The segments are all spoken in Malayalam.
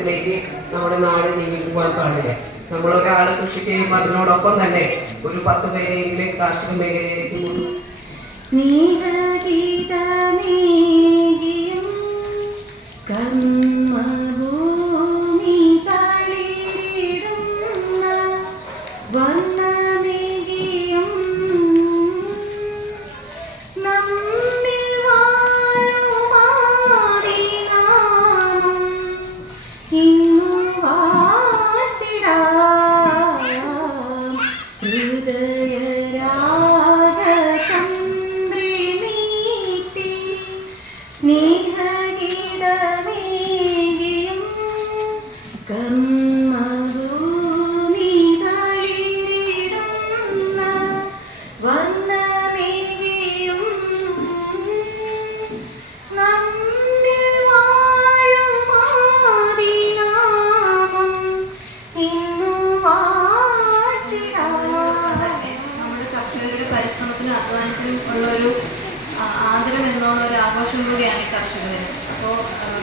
വികസനത്തിലേക്ക് നമ്മുടെ നാട് നീങ്ങി പോകാൻ പാടില്ല നമ്മളൊരാൾ കൃഷി ചെയ്യുമ്പോൾ അതിനോടൊപ്പം തന്നെ ഒരു പത്ത് പേരെങ്കിലും കാർഷിക മേഖലയിലേക്ക് നീ സ്നേഹഗീതമേകിയും കർമ്മഭൂമി 你还记得你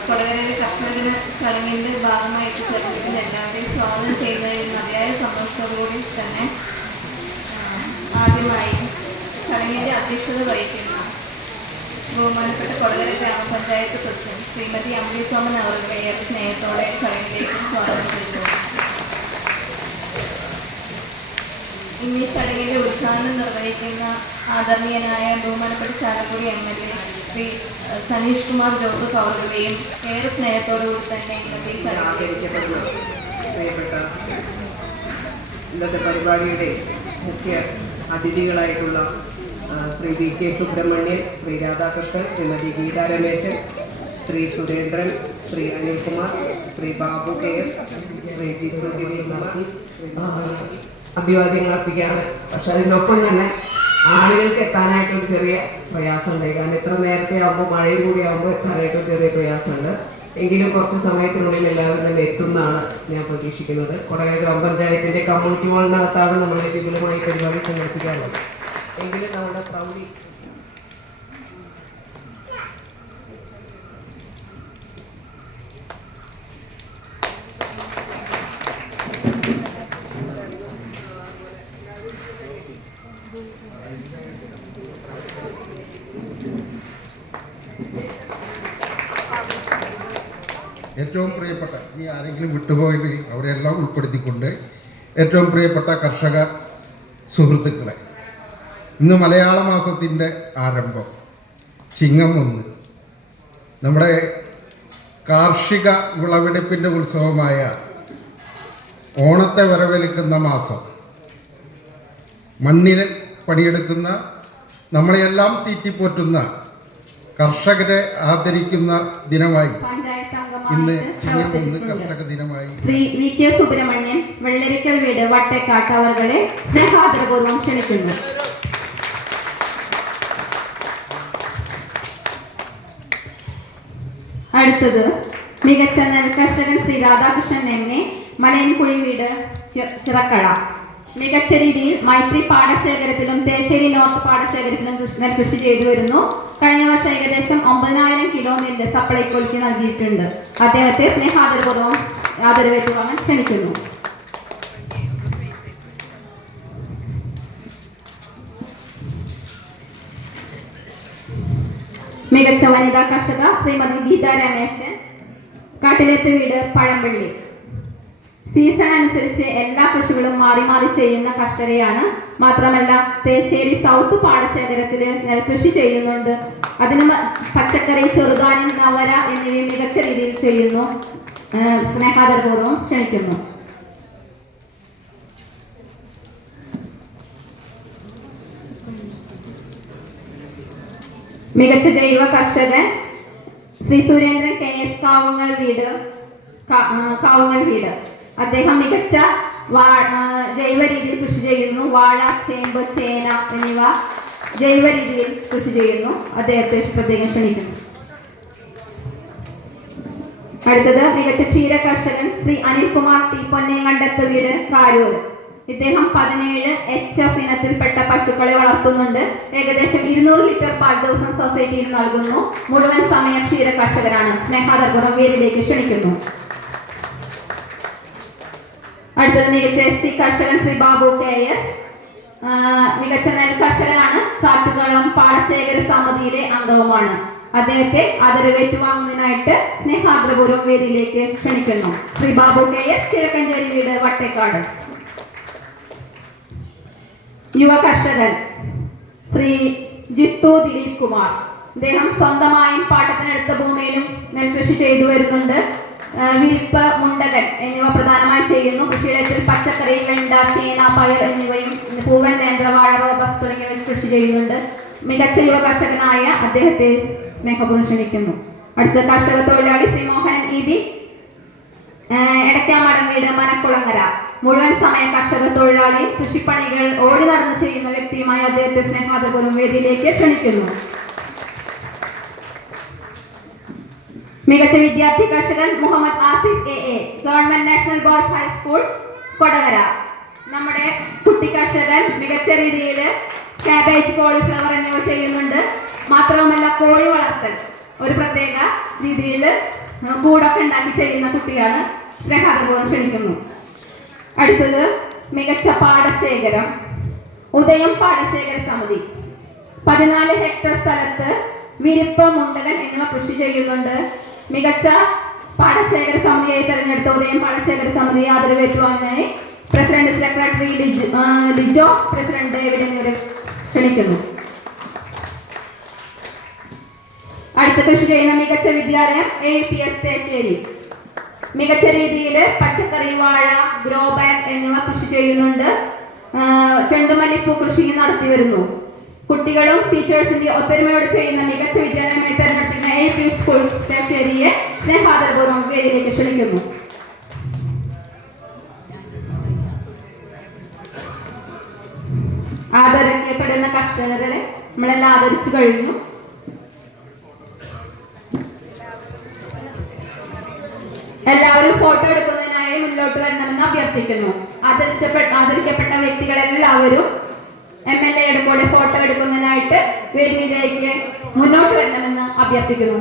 കൊടകരയിലെ കർഷകദിന ചടങ്ങിന്റെ ഭാഗമായിട്ട് ചരിത്രത്തിൽ എല്ലാവരെയും സ്വാഗതം ചെയ്യുന്നതിൽ മതിയായ സന്തോഷത്തോടുകൂടി തന്നെ ആദ്യമായി ചടങ്ങിന്റെ അധ്യക്ഷത വഹിക്കുന്ന ബഹുമാനപ്പെട്ട കൊടകര ഗ്രാമപഞ്ചായത്ത് പ്രസിഡന്റ് ശ്രീമതി അമ്പിളി സോമൻ അവരുടെ സ്നേഹത്തോടെ ചടങ്ങിലേക്ക് സ്വാഗതം ചെയ്തു ഇന്ന് ഈ ചടങ്ങിന്റെ ഉദ്ഘാടനം നിർവഹിക്കുന്ന ആദരണീയനായ ബഹുമാനപ്പെട്ട Chalakudy M L A Shri Saneesh Kumar Joseph അവരുടെയും ഏറെ സ്നേഹത്തോടുകൂടി തന്നെ ഇന്നത്തെ പരിപാടിയുടെ മുഖ്യ അതിഥികളായിട്ടുള്ള Shri V K Subramanian Shri Radhakrishnan Shrimati Geetha Rameshan Shri Surendran Shri Anilkumar Shri Babu K S Shri Jithu അഭിവാദ്യങ്ങൾ അർപ്പിക്കുകയാണ്. പക്ഷെ അതിനൊപ്പം തന്നെ ആളുകൾക്ക് എത്താനായിട്ടൊരു ചെറിയ പ്രയാസമുണ്ട്. കാരണം ഇത്ര നേരത്തെ ആകുമ്പോൾ മഴയും കൂടി ആകുമ്പോൾ എത്താനായിട്ട് ചെറിയ പ്രയാസമുണ്ട്. എങ്കിലും കുറച്ച് സമയത്തിനുള്ളിൽ എല്ലാവരും തന്നെ എത്തുമെന്നാണ് ഞാൻ പ്രതീക്ഷിക്കുന്നത്. കുറേ ഗ്രാമപഞ്ചായത്തിന്റെ കമ്മ്യൂണിറ്റി ഹാളിനകത്താണ് നമ്മൾ വിപുലമായി പരിപാടി സംഘടിപ്പിക്കാറുള്ളത്. എങ്കിലും നമ്മുടെ പ്രൗഢി ഏറ്റവും പ്രിയപ്പെട്ട ഇനി ആരെങ്കിലും വിട്ടുപോയെങ്കിൽ അവരെല്ലാം ഉൾപ്പെടുത്തിക്കൊണ്ട് ഏറ്റവും പ്രിയപ്പെട്ട കർഷക സുഹൃത്തുക്കളെ ഇന്ന് മലയാള മാസത്തിന്റെ ആരംഭം ചിങ്ങം ഒന്ന്. നമ്മുടെ കാർഷിക വിളവെടുപ്പിന്റെ ഉത്സവമായ ഓണത്തെ വരവേൽക്കുന്ന മാസം. മണ്ണിൽ പണിയെടുക്കുന്ന നമ്മളെയെല്ലാം തീറ്റിപ്പോറ്റുന്ന കർഷകരെ ആദരിക്കുന്ന ദിനമായി. ഇന്ന് ചിങ്ങം ഒന്ന് കർഷക ദിനമായി ശ്രീ വി കെ സുബ്രഹ്മണ്യൻ വെള്ളരിക്കൽ വീട് വട്ടേക്കാട്ട് അവരുടെ സ്നേഹാദരപൂർവം ക്ഷണിക്കുന്നു. അടുത്തത് മികച്ച നെൽകർഷകൻ ശ്രീ രാധാകൃഷ്ണൻ എം എ മലയൻകുഴി വീട് ചിറക്കട. മികച്ച രീതിയിൽ മൈത്രി പാടശേഖരത്തിലും തേശ്ശേരി നോർത്ത് പാടശേഖരത്തിലും കൃഷി- നെൽകൃഷി ചെയ്തു വരുന്നു. കഴിഞ്ഞ വർഷം ഏകദേശം ഒമ്പതിനായിരം കിലോ നെല്ല് സപ്ലൈകോയ്ക്ക് നൽകിയിട്ടുണ്ട്. അദ്ദേഹത്തെ സ്നേഹാദരപൂർവം ആദരവേറ്റുവാൻ ക്ഷണിക്കുന്നു. മികച്ച വനിതാ കർഷക ശ്രീമതി ഗീത രമേശൻ കാട്ടിലെത്ത് വീട് പഴമ്പള്ളി സീസൺ അനുസരിച്ച് എല്ലാ കൃഷികളും മാറി മാറി ചെയ്യുന്ന കർഷകരെയാണ്. മാത്രമല്ല തേശ്ശേരി സൗത്ത് പാടശേഖരത്തിൽ നെൽകൃഷി ചെയ്യുന്നുണ്ട്. അതിന് പച്ചക്കറി ചെറുധാന്യം നവര എന്നിവയും മികച്ച രീതിയിൽ ചെയ്യുന്നു. സ്നേഹാദരപൂർവം ക്ഷണിക്കുന്നു. മികച്ച ജൈവ കർഷകൻ ശ്രീ സുരേന്ദ്രൻ കെ എസ് കാവുങ്ങൽ വീട്. കാവുങ്ങൽ വീട്. അദ്ദേഹം മികച്ച ജൈവ രീതിയിൽ കൃഷി ചെയ്യുന്നു. വാഴ ചേമ്പ് ചേന എന്നിവ ജൈവ രീതിയിൽ കൃഷി ചെയ്യുന്നു. അദ്ദേഹത്തെ പ്രത്യേകം ക്ഷണിക്കുന്നു. അടുത്തത് മികച്ച ക്ഷീര കർഷകൻ ശ്രീ അനിൽകുമാർ ടി പൊന്നേങ്കണ്ടത്ത് വീട് കാരൂർ. ഇദ്ദേഹം പതിനേഴ് എച്ച് എഫ് ഇനത്തിൽപ്പെട്ട പശുക്കളെ വളർത്തുന്നുണ്ട്. ഏകദേശം ഇരുന്നൂറ് ലിറ്റർ പാൽ ദിവസം സൊസൈറ്റിയിൽ നൽകുന്നു. മുഴുവൻ സമയ ക്ഷീര കർഷകരാണ് സ്നേഹാദപൂർവം വേദിയിലേക്ക് ക്ഷണിക്കുന്നു. അടുത്തത് മികച്ച എസ് സി കർഷകൻ ശ്രീ ബാബു കെ എസ്. മികച്ച നെൽകർഷകനാണ് ചാറ്റുകളം പാടശേഖര സമിതിയിലെ അംഗവുമാണ്. അദ്ദേഹത്തെ ആദരവേറ്റുവാങ്ങുന്നതിനായിട്ട് സ്നേഹാദ്രപൂർവം വേദിയിലേക്ക് ക്ഷണിക്കുന്നു. ശ്രീ ബാബു കെ എസ് കിഴക്കഞ്ചേരി വീട് വട്ടേക്കാട്. യുവ കർഷകൻ ശ്രീ ജിത്തു ദിലീപ് കുമാർ അദ്ദേഹം സ്വന്തമായും പാട്ടത്തിനെടുത്ത ഭൂമിയിലും നെൽകൃഷി ചെയ്തു വരുന്നുണ്ട്. വിരിപ്പ് മുണ്ടകൻ എന്നിവ പ്രധാനമായി ചെയ്യുന്നു. കൃഷിയിടത്തിൽ പച്ചക്കറി വെണ്ട ചേന പയർ എന്നിവയും പൂവൻ നേന്ത്രവാഴ റോബസ് തുടങ്ങിയവ കൃഷി ചെയ്യുന്നുണ്ട്. മികച്ച യുവ കർഷകനായ അദ്ദേഹത്തെ സ്നേഹപൂർവം ക്ഷണിക്കുന്നു. അടുത്ത കർഷക തൊഴിലാളി ശ്രീ മോഹൻ ഇ ബി. മനക്കുളങ്ങര. മുഴുവൻ സമയ കർഷക തൊഴിലാളി കൃഷിപ്പണികൾ ഓടി നടന്ന് ചെയ്യുന്ന വ്യക്തിയുമായി അദ്ദേഹത്തെ സ്നേഹാദപൂർവം വേദിയിലേക്ക് ക്ഷണിക്കുന്നു. മികച്ച വിദ്യാർത്ഥി കർഷകൻ Muhammad Asif A A government national boys high school Kodakara. നമ്മുടെ കുട്ടി കർഷകൻ മികച്ച രീതിയിൽ കാബേജ് കോളിഫ്ലവർ എന്നിവ ചെയ്യുന്നുണ്ട്. മാത്രവുമല്ല കോഴി വളർത്തൽ ഒരു പ്രത്യേക രീതിയിൽ കൂടൊക്കെ ഉണ്ടാക്കി ചെയ്യുന്ന കുട്ടിയാണ് സ്നേഹാദപൂർവം ക്ഷണിക്കുന്നു. അടുത്തത് മികച്ച പാടശേഖരം ഉദയം പാടശേഖര സമിതി. പതിനാല് ഹെക്ടർ സ്ഥലത്ത് വിരിപ്പ് മുണ്ടകൻ എന്നിവ കൃഷി ചെയ്യുന്നുണ്ട്. മികച്ച പാടശേഖര സമിതിയായി തെരഞ്ഞെടുത്ത ഉദയം പാടശേഖര സമിതി ആദരവേറ്റുവാങ്ങാനായി president secretary Lijo president David എന്നിവരെ ക്ഷണിക്കുന്നു. അടുത്ത കൃഷി ചെയ്യുന്ന മികച്ച വിദ്യാലയം എ പി എസ് തേശ്ശേരി. മികച്ച രീതിയിൽ പച്ചക്കറി വാഴ ഗ്രോ ബാഗ് എന്നിവ കൃഷി ചെയ്യുന്നുണ്ട്. ചെണ്ടുമല്ലിപ്പൂ കൃഷി നടത്തി വരുന്നു. കുട്ടികളും ടീച്ചേഴ്സിന്റെ ഒത്തൊരുമയോട് ചെയ്യുന്ന മികച്ച വിദ്യാലയമായി തെരഞ്ഞെടുക്കുന്ന എ പി സ്കൂൾ തേശ്ശേരിയെ സ്നേഹാദരപൂർവം വേദിയിലേക്ക് ക്ഷണിക്കുന്നു. ആദരിക്കപ്പെടുന്ന കർഷകരെ നമ്മളെല്ലാം ആദരിച്ചു കഴിഞ്ഞു. എല്ലാവരും ഫോട്ടോ എടുക്കുന്നതിനായി മുന്നോട്ട് വരണമെന്ന് അഭ്യർത്ഥിക്കുന്നു. ആദരിച്ചപ്പെട്ട ആദരിക്കപ്പെട്ട വ്യക്തികളെല്ലാവരും എം എൽ എയുടെ കൂടെ ഫോട്ടോ എടുക്കുന്നതിനായിട്ട് വേദിയിലേക്ക് മുന്നോട്ട് വരണമെന്ന് അഭ്യർത്ഥിക്കുന്നു.